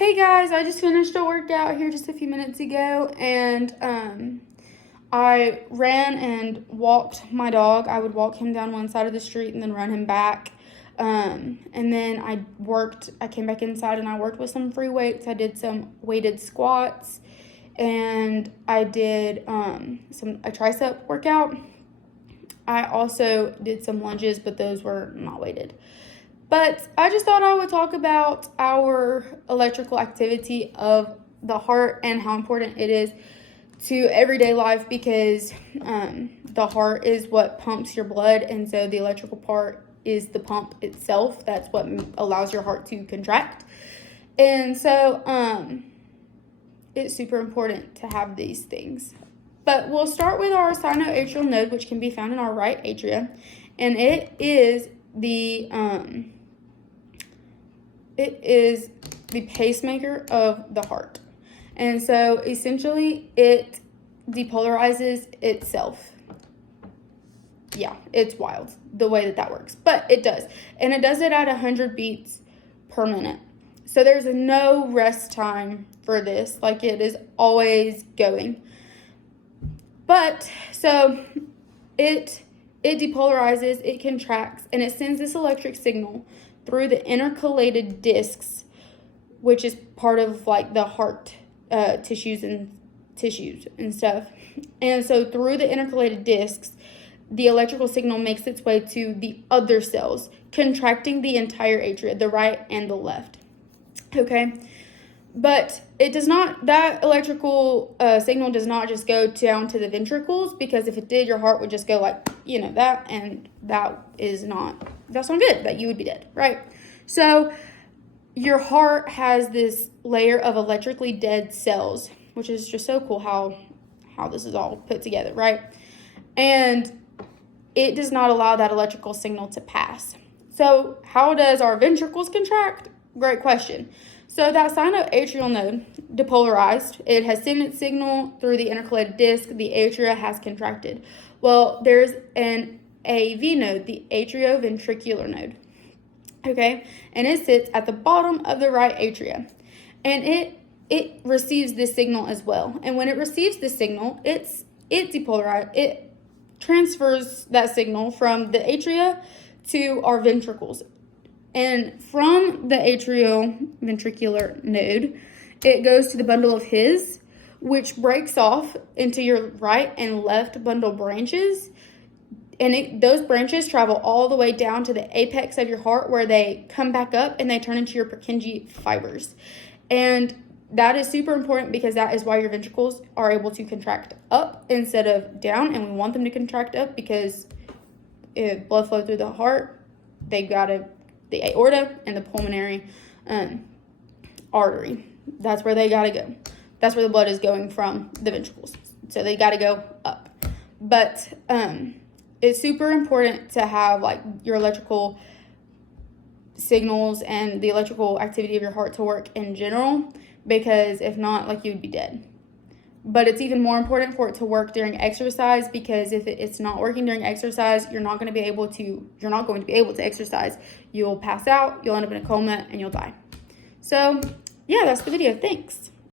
Hey guys, I just finished a workout here just a few minutes ago, and I ran and walked my dog. I would walk him down one side of the street and then run him back. And then I came back inside and I worked with some free weights. I did some weighted squats and I did a tricep workout. I also did some lunges, but those were not weighted. But I just thought I would talk about our electrical activity of the heart and how important it is to everyday life, because the heart is what pumps your blood, and so the electrical part is the pump itself. That's what allows your heart to contract. And so it's super important to have these things. But we'll start with our sinoatrial node, which can be found in our right atria, and it is the pacemaker of the heart. And so essentially it depolarizes itself. Yeah, it's wild the way that works, but it does. And it does it at 100 beats per minute. So there's no rest time for this. Like, it is always going. But so it depolarizes, it contracts, and it sends this electric signal through the intercalated discs, which is part of like the heart tissues and stuff. And so through the intercalated discs, the electrical signal makes its way to the other cells, contracting the entire atria, the right and the left. Okay, but it does not, that electrical signal does not just go down to the ventricles, because if it did, your heart would just go like, that, and that's not good, that you would be dead, right? So your heart has this layer of electrically dead cells, which is just so cool how this is all put together, right? And it does not allow that electrical signal to pass. So how does our ventricles contract? Great question. So that sinoatrial node depolarized. It has sent its signal through the intercalated disc. The atria has contracted. Well, there's an AV node, the atrioventricular node. Okay, and it sits at the bottom of the right atria, and it receives this signal as well. And when it receives this signal, it depolarizes. It transfers that signal from the atria to our ventricles. And from the atrioventricular node, it goes to the bundle of His, which breaks off into your right and left bundle branches. And those branches travel all the way down to the apex of your heart, where they come back up and they turn into your Purkinje fibers. And that is super important, because that is why your ventricles are able to contract up instead of down. And we want them to contract up, because if blood flow through the heart, the aorta and the pulmonary artery. That's where they gotta go. That's where the blood is going from the ventricles. So they gotta go up. But it's super important to have like your electrical signals and the electrical activity of your heart to work in general, because if not, like, you would be dead. But it's even more important for it to work during exercise, because if it's not working during exercise, you're not going to be able to exercise. You'll pass out, you'll end up in a coma, and you'll die. So yeah, that's the video. Thanks.